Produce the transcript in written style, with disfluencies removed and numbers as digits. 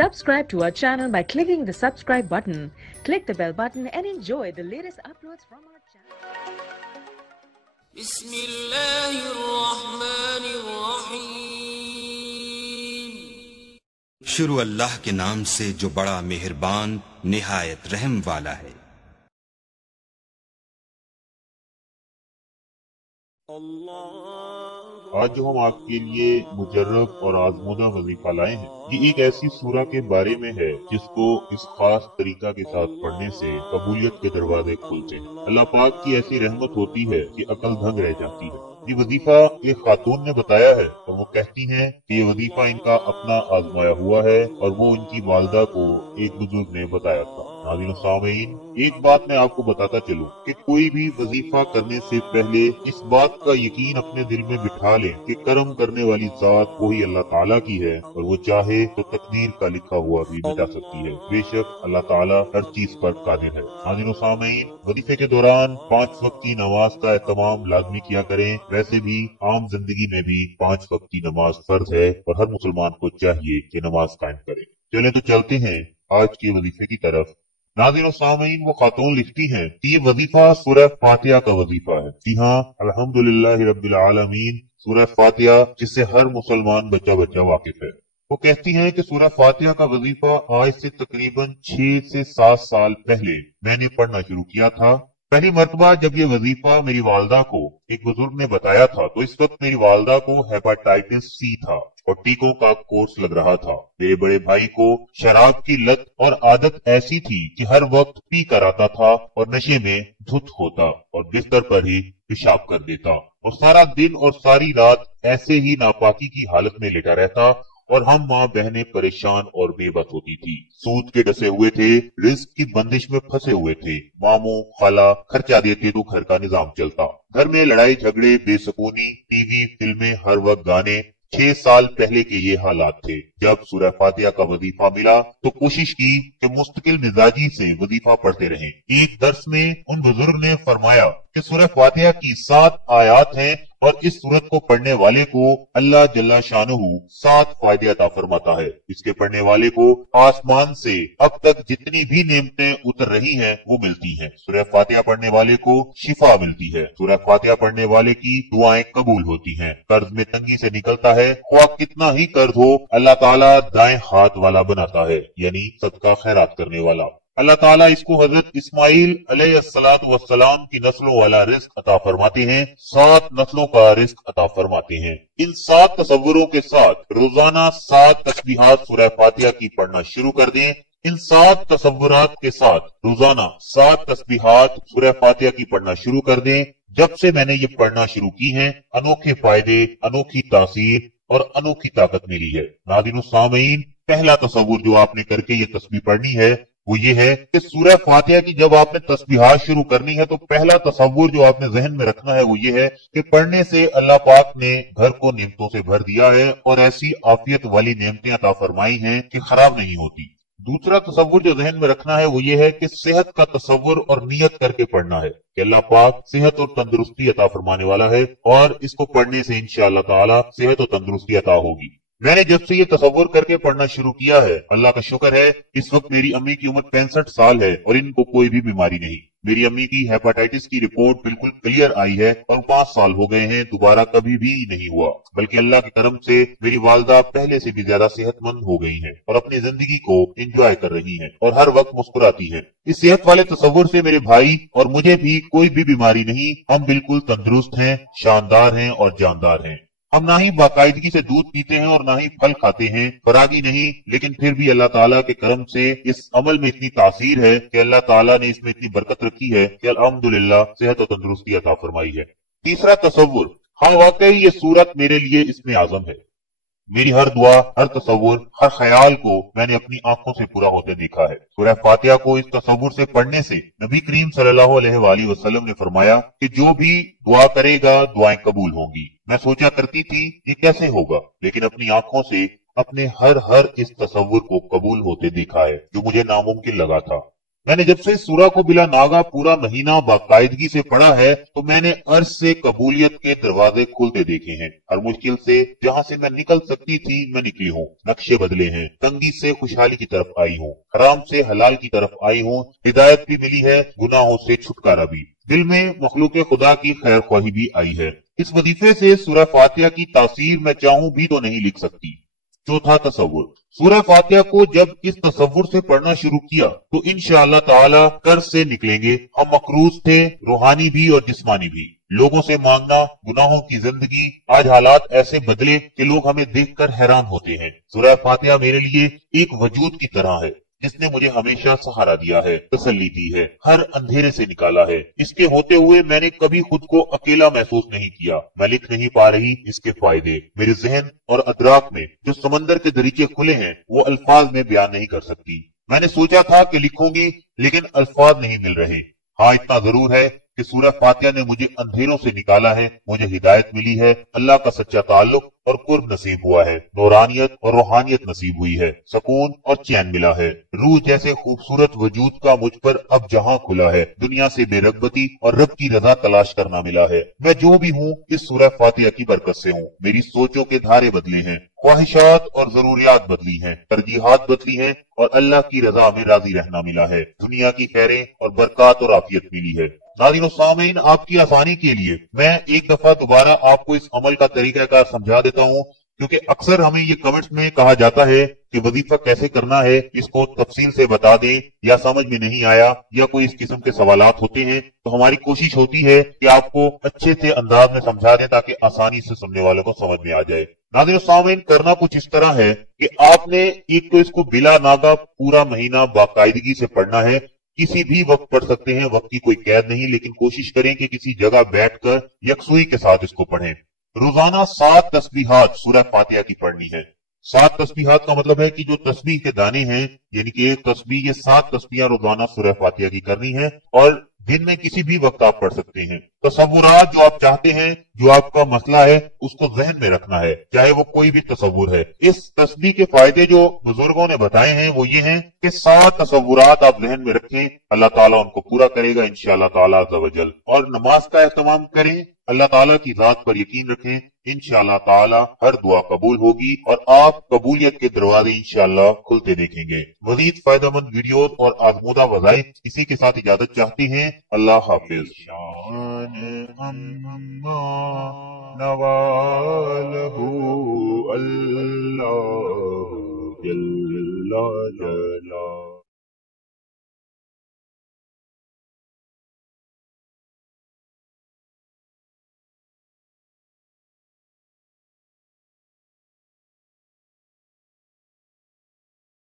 Subscribe to our channel by clicking the subscribe button. Click the bell button and enjoy the latest uploads from our channel. बिस्मिल्लाहिर्रहमानिर्रहीम। शुरू अल्लाह के नाम से जो बड़ा मेहरबान निहायत रहम वाला है। आज जो हम आपके लिए मुजर्रब और आजमोदा वजीफा लाए हैं, ये एक ऐसी सूरह के बारे में है जिसको इस खास तरीका के साथ पढ़ने से कबूलियत के दरवाजे खुलते हैं। अल्लाह पाक की ऐसी रहमत होती है कि अकल दंग रह जाती है। ये वजीफा एक खातून ने बताया है और वो कहती हैं कि ये वजीफा इनका अपना आजमाया हुआ है और वो इनकी वालदा को एक बुजुर्ग ने बताया था। नाज़रीन सामीन, एक बात मैं आपको बताता चलूं कि कोई भी वजीफा करने से पहले इस बात का यकीन अपने दिल में बिठा लें कि कर्म करने वाली जात वही अल्लाह ताला की है और वो चाहे तो तकदीर का लिखा हुआ भी मिटा सकती है। बेशक अल्लाह ताला हर चीज पर कादिर है। नाज़रीन सामीन, वजीफे के दौरान 5 वक्त की नमाज का एहतमाम लाजमी किया करें। वैसे भी आम जिंदगी में भी 5 वक्त की नमाज फर्ज है और हर मुसलमान को चाहिए कि नमाज कायम करे। चले तो चलते हैं आज के वजीफे की तरफ। नाज़रीन सामीन, वो खातून लिखती हैं कि ये वजीफा सूरह फातिहा का वजीफा है। जी हाँ, अल्हम्दुलिल्लाहि रब्बिल आलमीन, सूरह फातिहा जिससे हर मुसलमान बच्चा वाकिफ है। वो कहती हैं कि सूरह फातिहा का वजीफा आज से तकरीबन 6 से 7 साल पहले मैंने पढ़ना शुरू किया था। पहली मर्तबा जब ये वजीफा मेरी वालदा को एक बुजुर्ग ने बताया था तो इस वक्त मेरी वालदा को हेपेटाइटिस सी था और टीकों का कोर्स लग रहा था। मेरे बड़े भाई को शराब की लत और आदत ऐसी थी कि हर वक्त पी कर आता था और नशे में धुत होता और बिस्तर पर ही पेशाब कर देता और सारा दिन और सारी रात ऐसे ही नापाकी की हालत में लेटा रहता और हम माँ बहनें परेशान और बेबस होती थी। सूद के डसे हुए थे, रिस्क की बंदिश में फंसे हुए थे। मामू खाला खर्चा देते तो घर का निजाम चलता। घर में लड़ाई झगड़े, बेसकूनी, टीवी फिल्में, हर वक्त गाने। 6 साल पहले के ये हालात थे। जब सूरह फातिहा का वजीफा मिला तो कोशिश की कि मुस्तकिल मिजाजी से वजीफा पढ़ते रहें। एक दर्स में उन बुजुर्ग ने फरमाया कि सूरह फातिहा की 7 आयात हैं और इस सूरत को पढ़ने वाले को अल्लाह जल्ला शानुहु 7 फायदे अता फरमाता है। इसके पढ़ने वाले को आसमान से अब तक जितनी भी नेमतें उतर रही हैं वो मिलती हैं। सूरह फातिहा पढ़ने वाले को शिफा मिलती है। सूरह फातिहा पढ़ने वाले की दुआएं कबूल होती हैं। कर्ज में तंगी से निकलता है। ख्वाह कितना ही कर्ज हो, अल्लाह ताला दाएं हाथ वाला बनाता है, यानी सदका खैरात करने वाला। अल्लाह ताला इसको हजरत इस्माइल अलैहिस्सलाम की नस्लों वाला रिस्क अता फरमाते हैं। 7 नस्लों का रिस्क अता फरमाते हैं। इन 7 तसव्वुरों के साथ रोजाना 7 तस्बीहात सूरह फातिहा की पढ़ना शुरू कर दें। इन 7 तसव्वुरात के साथ रोजाना 7 तस्बीहात सूरह फातिहा की पढ़ना शुरू कर दें। जब से मैंने ये पढ़ना शुरू की है, अनोखे फायदे, अनोखी तासीर और अनोखी ताकत मिली है। नाज़रीन सामीन, पहला तसव्वुर जो आपने करके ये तस्बीह पढ़नी है वो ये है कि सूरह फातिहा की जब आपने तस्बीहात शुरू करनी है तो पहला तसव्वुर जो आपने जहन में रखना है वो ये है कि पढ़ने से अल्लाह पाक ने घर को नेमतों से भर दिया है और ऐसी आफियत वाली नेमतें अता फरमाई हैं कि खराब नहीं होती। दूसरा तसव्वुर जो जहन में रखना है वो ये है कि सेहत का तसव्वुर और नियत करके पढ़ना है कि अल्लाह पाक सेहत और तंदुरुस्ती अता फरमाने वाला है और इसको पढ़ने से इंशाअल्लाह ताला सेहत और तंदुरुस्ती अता होगी। मैंने जब से ये तसव्वुर करके पढ़ना शुरू किया है, अल्लाह का शुक्र है, इस वक्त मेरी अम्मी की उम्र 65 साल है और इनको कोई भी बीमारी नहीं। मेरी अम्मी की हेपेटाइटिस की रिपोर्ट बिल्कुल क्लियर आई है और 5 साल हो गए हैं, दोबारा कभी भी नहीं हुआ। बल्कि अल्लाह के करम से मेरी वालदा पहले से भी ज्यादा सेहतमंद हो गई हैं और अपनी जिंदगी को एंजॉय कर रही हैं और हर वक्त मुस्कुराती हैं। इस सेहत वाले तसव्वुर से मेरे भाई और मुझे भी कोई भी बीमारी नहीं। हम बिल्कुल तंदुरुस्त हैं, शानदार हैं और जानदार हैं। हम ना ही बाकायदगी से दूध पीते हैं और ना ही फल खाते हैं, फरागी नहीं, लेकिन फिर भी अल्लाह ताला के करम से इस अमल में इतनी तासीर है कि अल्लाह ताला ने इसमें इतनी बरकत रखी है कि अल्हम्दुलिल्लाह सेहत और तंदुरुस्ती अता फरमाई है। तीसरा तसव्वुर, हाँ वाकई ये सूरत मेरे लिए इसमें आजम है। मेरी हर दुआ, हर तसव्वुर, हर ख्याल को मैंने अपनी आंखों से पूरा होते देखा है। सूरह फातिहा को इस तसव्वुर से पढ़ने से नबी करीम सल्लल्लाहु अलैहि वसल्लम ने फरमाया कि जो भी दुआ करेगा दुआएं कबूल होंगी। मैं सोचा करती थी ये कैसे होगा, लेकिन अपनी आंखों से अपने हर इस तसव्वुर को कबूल होते देखा है जो मुझे नामुमकिन लगा था। मैंने जब से सूरा को बिला नागा पूरा महीना बाकायदगी से पढ़ा है तो मैंने अर्ज से कबूलियत के दरवाजे खुलते देखे हैं। हर मुश्किल से जहाँ से मैं निकल सकती थी मैं निकली हूँ, नक्शे बदले हैं, तंगी से खुशहाली की तरफ आई हूँ, हराम से हलाल की तरफ आई हूँ, हिदायत भी मिली है, गुनाहों से छुटकारा भी, दिल में मखलूक खुदा की खैर ख्वाही भी आई है। इस वजीफे से सूरह फातिहा की तासीर मैं चाहूँ भी तो नहीं लिख सकती। चौथा तसव्वुर, सूरह फातिहा को जब इस तसव्वुर से पढ़ना शुरू किया तो इंशा अल्लाह ताला कर्ज से निकलेंगे। हम मकरूज थे, रूहानी भी और जिस्मानी भी। लोगों से मांगना, गुनाहों की जिंदगी, आज हालात ऐसे बदले कि लोग हमें देखकर हैरान होते हैं। सूरह फातिहा मेरे लिए एक वजूद की तरह है जिसने मुझे हमेशा सहारा दिया है, तसल्ली दी है, हर अंधेरे से निकाला है। इसके होते हुए मैंने कभी खुद को अकेला महसूस नहीं किया। मैं लिख नहीं पा रही इसके फायदे मेरे जहन और अदराक में जो समंदर के दरीचे खुले हैं वो अल्फाज में बयान नहीं कर सकती। मैंने सोचा था कि लिखूंगी लेकिन अल्फाज नहीं मिल रहे। हाँ, इतना जरूर है कि सूरह फातिहा ने मुझे अंधेरों से निकाला है, मुझे हिदायत मिली है, अल्लाह का सच्चा ताल्लुक और कुर्ब नसीब हुआ है, नूरानियत और रूहानियत नसीब हुई है, सुकून और चैन मिला है। रूह जैसे खूबसूरत वजूद का मुझ पर अब जहां खुला है, दुनिया से बेरगबती और रब की रजा तलाश करना मिला है। मैं जो भी हूँ इस सूरह फातिहा की बरकत से हूँ। मेरी सोचों के धारे बदले हैं, ख्वाहिशात और जरूरियात बदली हैं, तरजीहात बदली हैं और अल्लाह की रजा में राजी रहना मिला है। दुनिया की खैरें और बरकत और आफियत मिली है। नाज़रीन और सामीन, आपकी आसानी के लिए मैं एक दफा दोबारा आपको इस अमल का तरीकाकार समझा देता हूँ, क्योंकि अक्सर हमें ये कमेंट्स में कहा जाता है कि वजीफा कैसे करना है, इसको तफसील से बता दें, या समझ में नहीं आया, या कोई इस किस्म के सवालात होते हैं। तो हमारी कोशिश होती है कि आपको अच्छे से अंदाज में समझा दें ताकि आसानी से सुनने वालों को समझ में आ जाए। नाज़रीन और सामीन, करना कुछ इस तरह है कि आपने एक तो इसको बिला नागा पूरा महीना बाकायदगी से पढ़ना है। किसी भी वक्त पढ़ सकते हैं, वक्त की कोई कैद नहीं, लेकिन कोशिश करें कि किसी जगह बैठकर यकसुई के साथ इसको पढ़ें। रोजाना 7 तस्बीहात सूरह फातिहा की पढ़नी है। 7 तस्बीहात का मतलब है कि जो तस्बीह के दाने हैं, यानी कि एक तस्बीह, ये 7 तस्बीहां रोजाना सूरह फातिहा की करनी है और दिन में किसी भी वक्त आप पढ़ सकते हैं। तसव्वुरात जो आप चाहते हैं, जो आपका मसला है, उसको जहन में रखना है, चाहे वो कोई भी तसव्वुर है। इस तस्बीह के फायदे जो बुजुर्गों ने बताए हैं वो ये हैं कि 7 तसव्वुरात आप जहन में रखें, अल्लाह ताला उनको पूरा करेगा इंशाअल्लाह ताला अज़्ज़ा वजल। और नमाज का एहतमाम करें, अल्लाह ताला की जात पर यकीन रखें, इंशाअल्लाह ताला हर दुआ कबूल होगी और आप कबूलियत के दरवाजे इंशाअल्लाह खुलते देखेंगे। मजीद फायदेमंद वीडियो और आजमोदा वज़ाइफ इसी के साथ इजाजत चाहते हैं। अल्लाह हाफिज। अल्लाह